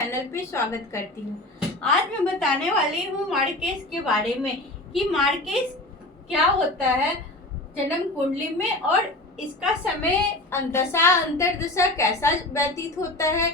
Channel पे स्वागत करती हूँ। आज मैं बताने वाली हूँ मार्केस के बारे में कि मार्केस क्या होता है जन्म कुंडली में और इसका समय दशा अंतरदशा कैसा व्यतीत होता है।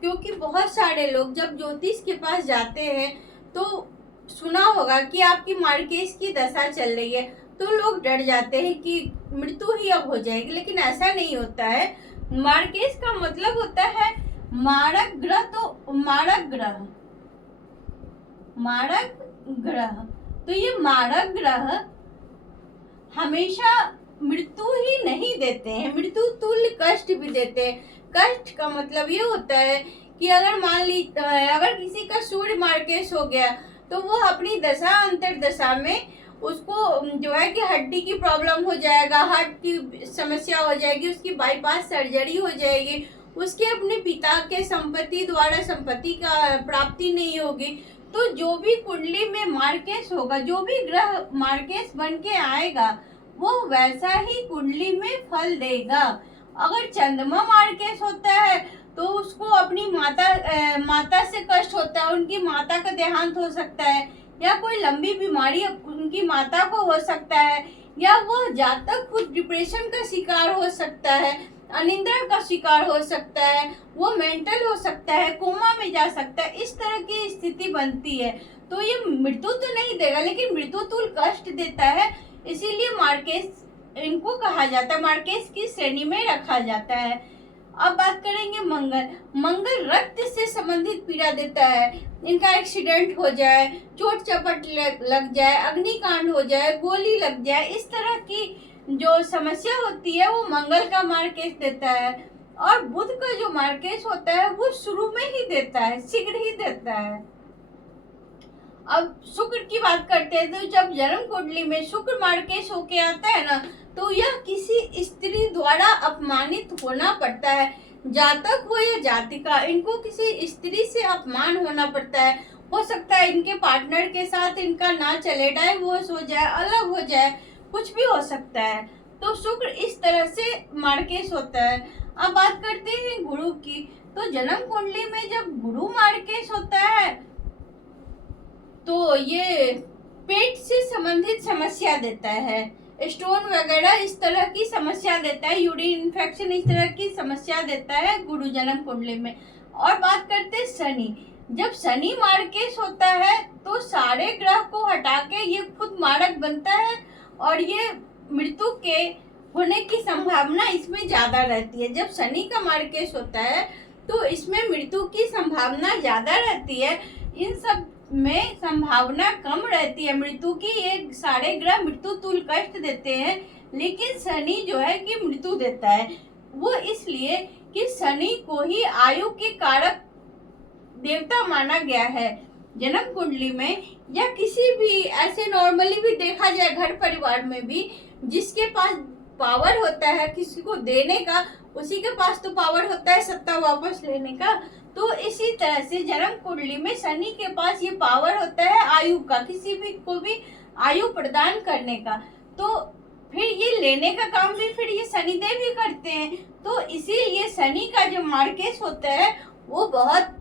क्योंकि बहुत सारे लोग जब ज्योतिष के पास जाते हैं तो सुना होगा कि आपकी मार्केस की दशा चल रही है, तो लोग डर जाते हैं कि मृत्यु ही अब हो जाएगी, लेकिन ऐसा नहीं होता है। मार्केस का मतलब होता है मारक ग्रह। तो मारक ग्रह तो ये मारक ग्रह हमेशा मृत्यु ही नहीं देते हैं, मृत्यु तुल्य कष्ट भी देते हैं। कष्ट का मतलब ये होता है कि अगर मान लीजिए अगर किसी का सूर्य मार्केस हो गया तो वो अपनी दशा अंतरदशा में उसको जो है कि हड्डी की प्रॉब्लम हो जाएगा, हार्ट की समस्या हो जाएगी, उसकी बाईपास सर्जरी हो जाएगी, उसके अपने पिता के संपत्ति द्वारा संपत्ति का प्राप्ति नहीं होगी। तो जो भी कुंडली में मार्केस होगा, जो भी ग्रह मार्केस बन के आएगा वो वैसा ही कुंडली में फल देगा। अगर चंद्रमा मार्केस होता है तो उसको अपनी माता से कष्ट होता है, उनकी माता का देहांत हो सकता है, या कोई लंबी बीमारी उनकी माता को हो सकता है, या वो जातक खुद डिप्रेशन का शिकार हो सकता है, अनिद्रा का शिकार हो सकता है, वो मेंटल हो सकता है, कोमा में जा सकता है। इस तरह की स्थिति बनती है। तो ये मृत्यु तो नहीं देगा लेकिन मृत्यु तुल्य कष्ट देता है, इसीलिए मार्केस इनको कहा जाता है, मार्केस की श्रेणी में रखा जाता है। अब बात करेंगे मंगल। मंगल रक्त से संबंधित पीड़ा देता है। इनका एक्सीडेंट हो जाए, चोट चपट लग जाए, अग्निकांड हो जाए, गोली लग जाए, इस तरह की जो समस्या होती है वो मंगल का मार्केस देता है। और बुध का जो मार्केस होता है वो शुरू में ही देता है, शीघ्र ही देता है। अब शुक्र की बात करते हैं तो जब जन्म कुंडली में शुक्र मार्केस होके आता है ना तो यह किसी स्त्री द्वारा अपमानित होना पड़ता है। जातक हो या जातिका, इनको किसी स्त्री से अपमान होना पड़ता है। हो सकता है इनके पार्टनर के साथ इनका ना चले, डाइवोर्स हो जाए, अलग हो जाए, कुछ भी हो सकता है। तो शुक्र इस तरह से मार्केस होता है। अब बात करते हैं गुरु की। तो जन्म कुंडली में जब गुरु मार्केस होता है तो ये पेट से संबंधित समस्या देता है, स्टोन वगैरह इस तरह की समस्या देता है, यूरिन इन्फेक्शन इस तरह की समस्या देता है गुरु जन्म कुंडली में। और बात करते हैं शनि। जब शनि मार्केस होता है तो सारे ग्रह को हटा के ये खुद मारक बनता है और ये मृत्यु के होने की संभावना इसमें ज्यादा रहती है। जब शनि का मार्केस होता है तो इसमें मृत्यु की संभावना ज्यादा रहती है, इन सब में संभावना कम रहती है मृत्यु की। ये सारे ग्रह मृत्यु तुल्य कष्ट देते हैं, लेकिन शनि जो है कि मृत्यु देता है। वो इसलिए कि शनि को ही आयु के कारक देवता माना गया है जन्म कुंडली में। या किसी भी ऐसे नॉर्मली भी देखा जाए घर परिवार में भी, जिसके पास पावर होता है किसी को देने का, उसी के पास तो पावर होता है सत्ता वापस लेने का। तो इसी तरह से जन्म कुंडली में शनि के पास ये पावर होता है आयु का, किसी भी को भी आयु प्रदान करने का। तो फिर ये लेने का काम भी फिर ये शनिदेव ही करते हैं। तो इसीलिए शनि का जो मार्केस होता है वो बहुत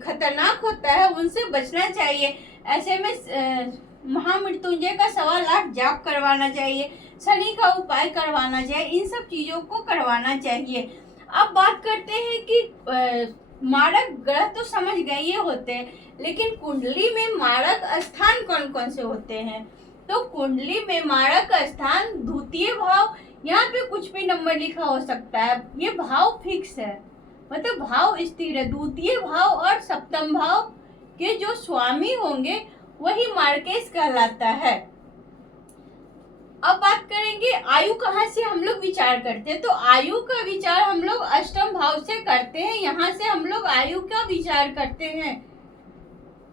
खतरनाक होता है, उनसे बचना चाहिए। ऐसे में महामृत्युंजय का 1.25 लाख जाप करवाना चाहिए, शनि का उपाय करवाना चाहिए, इन सब चीजों को करवाना चाहिए। अब बात करते हैं कि मारक ग्रह तो समझ गए ये होते हैं, लेकिन कुंडली में मारक स्थान कौन कौन से होते हैं। तो कुंडली में मारक स्थान द्वितीय भाव, यहाँ पे कुछ भी नंबर लिखा हो सकता है, ये भाव फिक्स है, मतलब भाव स्थिर है। द्वितीय भाव और सप्तम भाव के जो स्वामी होंगे वही मार्केस कहलाता है। अब बात करेंगे आयु कहाँ से हम लोग विचार करते हैं। तो आयु का विचार हम लोग अष्टम भाव से करते हैं, यहाँ से हम लोग आयु का विचार करते हैं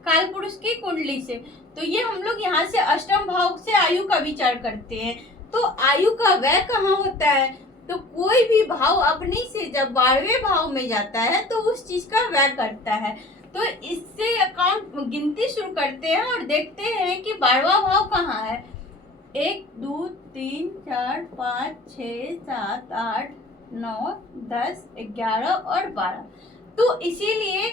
काल पुरुष की कुंडली से। तो ये हम लोग यहाँ से अष्टम भाव से आयु का विचार करते हैं। तो आयु का व्यय कहाँ होता है। तो कोई भी भाव अपनी से जब 12वें भाव में जाता है तो उस चीज का व्यय करता है। तो इससे अकाउंट गिनती शुरू करते हैं और देखते हैं कि 12वां भाव कहाँ है। 1 2 3 4 5 6 7 8 9 10 11 और 12। तो इसीलिए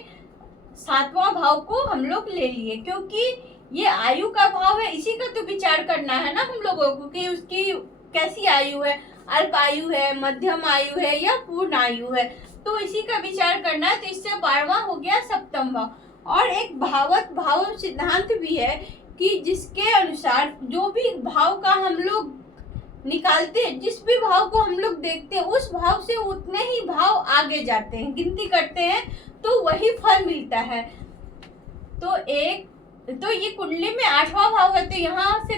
सातवां भाव को हम लोग ले लिए, क्योंकि ये आयु का भाव है, इसी का तो विचार करना है ना हम लोगों को कि उसकी कैसी आयु है, अल्प आयु है, मध्यम आयु है या पूर्ण आयु है, तो इसी का विचार करना है। तो इससे 12वां हो गया सप्तम भाव। और एक भाव सिद्धांत भी है कि जिसके अनुसार जो भी भाव का हम लोग निकालते हैं, जिस भी भाव को हम लोग देखते हैं उस भाव से उतने ही भाव आगे जाते हैं, गिनती करते हैं तो वही फल मिलता है। तो ये कुंडली में 8वां भाव है, तो यहाँ से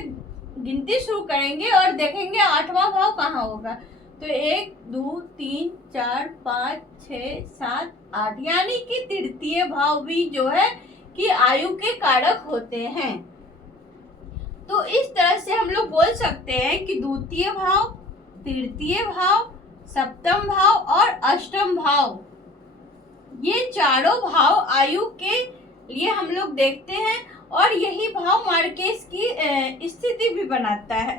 गिनती शुरू करेंगे और देखेंगे 8वां भाव कहाँ होगा। तो 1 2 3 4 5 6 7 8, यानी कि तृतीय भाव भी जो है कि आयु के कारक होते हैं। तो इस तरह से हम लोग बोल सकते हैं कि द्वितीय भाव, तृतीय भाव, सप्तम भाव और अष्टम भाव, ये चारों भाव आयु के लिए हम लोग देखते हैं और यही भाव मार्केस की स्थिति भी बनाता है।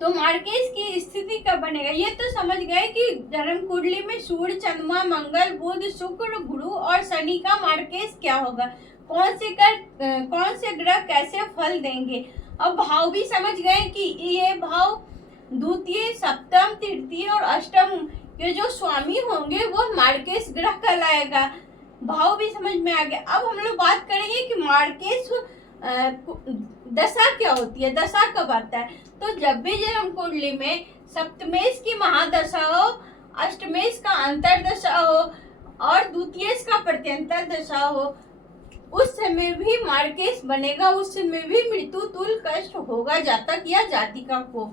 तो मार्केस की स्थिति कब बनेगा, ये तो समझ गए कि जन्म कुंडली में सूर्य, चंद्रमा, मंगल, बुध, शुक्र, गुरु और शनि का मार्केस क्या होगा, कौन से ग्रह कैसे फल देंगे। अब भाव भी समझ गए कि ये भाव द्वितीय, सप्तम, तृतीय और अष्टम के जो स्वामी होंगे वो मार्केस ग्रह कहलाएगा। भाव भी समझ में आ गया। अब हम लोग बात करेंगे कि मार्केस दशा क्या होती है, दशा कब आता है। तो जब भी जन्म कुंडली में सप्तमेश की महादशा हो, अष्टमेश का अंतरदशा हो और द्वितीयेश का प्रत्यंतर दशा हो, उस समय भी मार्केस बनेगा, उस समय भी मृत्यु तुल्य कष्ट होगा जातक या जातिका को।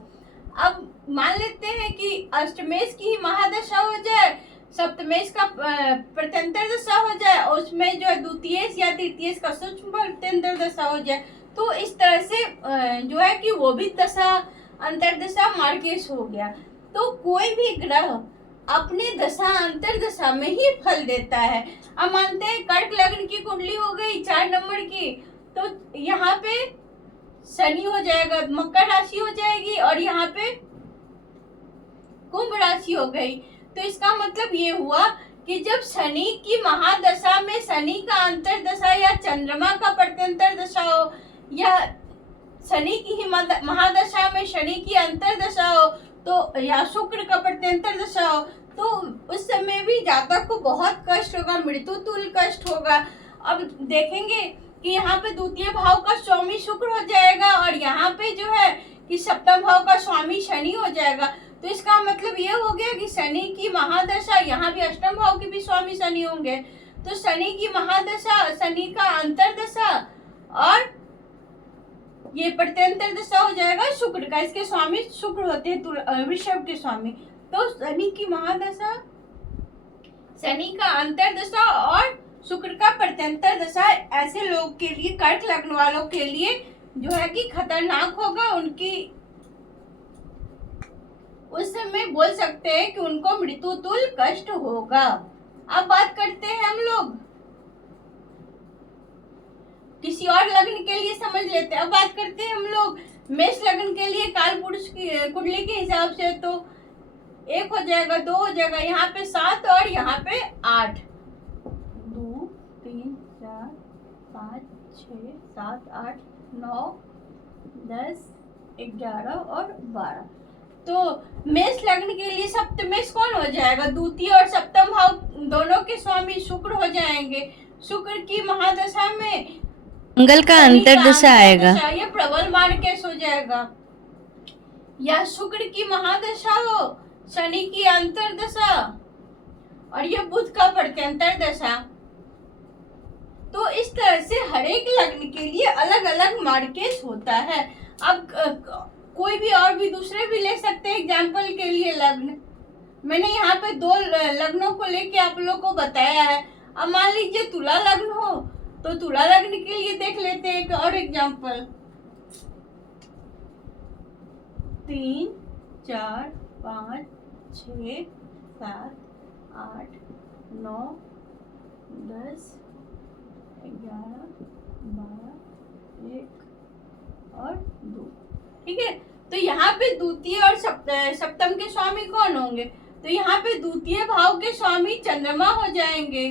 अब मान लेते हैं कि अष्टमेश की महादशा हो जाए, सप्तमेश का प्रत्यंतर दशा हो जाए और उसमें जो है द्वितीयेश या तृतीयेश का सूक्ष्म प्रत्यंतर दशा हो जाए, तो इस तरह से जो है कि वो भी दशा अंतरदशा मार्केस हो गया। तो कोई भी ग्रह अपने दशा अंतरदशा में ही फल देता है। अब मानते हैं कर्क लग्न की कुंडली हो गई 4 नंबर की, तो यहाँ पे शनि हो जाएगा, मकर राशि हो जाएगी और यहाँ पे कुंभ राशि हो गई। तो इसका मतलब ये हुआ कि जब शनि की महादशा में शनि का अंतरदशा या चंद्रमा का प्रत्यंतर दशा हो या शनि की ही महादशा में शनि की अंतरदशा हो तो या शुक्र का प्रत्यंतर दशा हो, तो उस समय भी जातक को बहुत कष्ट होगा, मृत्यु तुल्य कष्ट होगा। अब देखेंगे कि यहाँ पे द्वितीय भाव का स्वामी शुक्र हो जाएगा और यहाँ पे जो है कि सप्तम भाव का स्वामी शनि हो जाएगा। तो इसका मतलब ये हो गया कि शनि की महादशा, यहाँ भी अष्टम भाव के भी स्वामी शनि होंगे, तो शनि की महादशा, शनि का अंतरदशा और ये प्रत्यंतर दशा हो जाएगा शुक्र का, इसके स्वामी शुक्र होते हैं वृषभ के स्वामी। तो शनि की महादशा, शनि का अंतरदशा और शुक्र का प्रत्यंतर दशा ऐसे लोग के लिए, कर्क लग्न वालों के लिए जो है कि खतरनाक होगा। उनकी उस समय बोल सकते हैं कि उनको मृत्यु तुल्य कष्ट होगा। अब बात करते हैं हम लोग किसी और लग्न के लिए, समझ लेते हैं। अब बात करते हैं हम लोग मेष लग्न के लिए काल पुरुष की कुंडली के हिसाब से, तो 1 हो जाएगा, 2 हो जाएगा, यहाँ पे 7 और यहाँ पे 8, 2 3 4 5 6 7 8 9 10 11 और 12। तो मेष लग्न के लिए सप्तमेश कौन हो जाएगा, द्वितीय और सप्तम भाव दोनों के स्वामी शुक्र हो जाएंगे। शुक्र की महादशा में मंगल का अंतरदशा आएगा, ये प्रबल मार्केस हो जाएगा। या शुक्र की महादशा हो, शनि की अंतरदशा और ये बुध का प्रत्यंतर दशा। तो इस तरह से हर एक लग्न के लिए अलग अलग मार्केस होता है। अब कोई भी और भी दूसरे भी ले सकते हैं एग्जाम्पल के लिए लग्न। मैंने यहाँ पे 2 लग्नों को लेके आप लोग को बताया है। अब मान लीजिए तुला लग्न हो, तो तुला लग्न के लिए देख लेते हैं एक और एग्जाम्पल। 3 4 5 6 7 8 9 10 11 12 1 और 2, ठीक है। तो यहाँ पे द्वितीय और सप्तम के स्वामी कौन होंगे, तो यहाँ पे द्वितीय भाव के स्वामी चंद्रमा हो जाएंगे।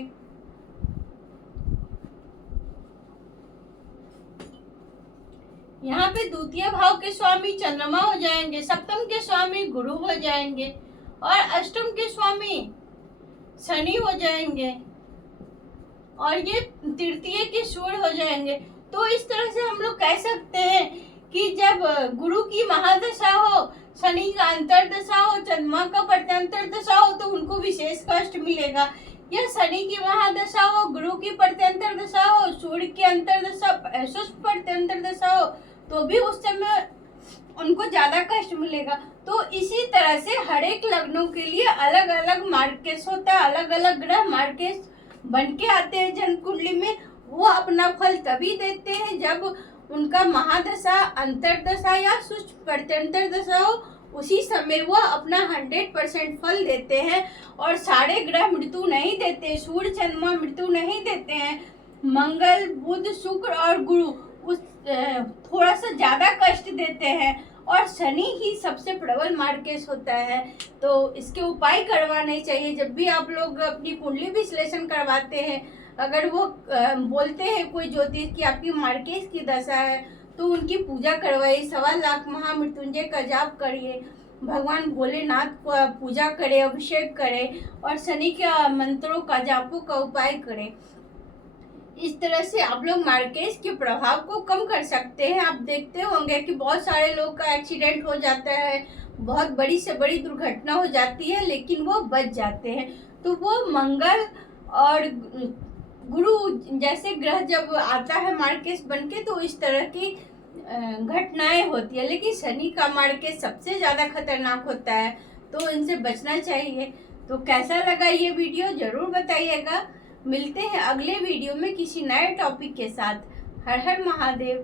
यहाँ पे द्वितीय भाव के स्वामी चंद्रमा हो जाएंगे, सप्तम के स्वामी गुरु हो जाएंगे और अष्टम के स्वामी शनि हो जाएंगे और ये तृतीय के सूर्य हो जाएंगे। तो इस तरह से हम लोग कह सकते हैं कि जब गुरु की महादशा हो, शनि का अंतर्दशा हो, चंद्रमा का प्रत्यंतर दशा हो तो उनको विशेष कष्ट मिलेगा। या शनि की महादशा हो, गुरु की प्रत्यंतर दशा हो, सूर्य की अंतर्दशा प्रत्यंतर दशा हो तो भी उस समय उनको ज्यादा कष्ट मिलेगा। तो इसी तरह से हर एक लग्नों के लिए अलग अलग मार्केस होता है, अलग अलग ग्रह मार्केस बन के आते हैं जन्म कुंडली में। वो अपना फल तभी देते हैं जब उनका महादशा, अंतर्दशा या सूक्ष्म प्रत्यंतर दशा हो, उसी समय वो अपना 100% फल देते हैं। और सारे ग्रह मृत्यु नहीं देते, सूर्य चंद्रमा मृत्यु नहीं देते हैं। मंगल, बुध, शुक्र और गुरु उस थोड़ा सा ज्यादा कष्ट देते हैं और शनि ही सबसे प्रबल मार्केस होता है। तो इसके उपाय करवाने चाहिए। जब भी आप लोग अपनी कुंडली विश्लेषण करवाते हैं, अगर वो बोलते हैं कोई ज्योतिष की आपकी मार्केस की दशा है तो उनकी पूजा करवाइए, 1.25 लाख महामृत्युंजय का जाप करिए, भगवान भोलेनाथ को पूजा करें, अभिषेक करें और शनि के मंत्रों का, जापों का उपाय करें। इस तरह से आप लोग मार्केस के प्रभाव को कम कर सकते हैं। आप देखते होंगे कि बहुत सारे लोग का एक्सीडेंट हो जाता है, बहुत बड़ी से बड़ी दुर्घटना हो जाती है, लेकिन वो बच जाते हैं। तो वो मंगल और गुरु जैसे ग्रह जब आता है मार्केस बनके तो इस तरह की घटनाएं होती है। लेकिन शनि का मार्केस सबसे ज़्यादा खतरनाक होता है, तो इनसे बचना चाहिए। तो कैसा लगा ये वीडियो जरूर बताइएगा। मिलते हैं अगले वीडियो में किसी नए टॉपिक के साथ। हर हर महादेव।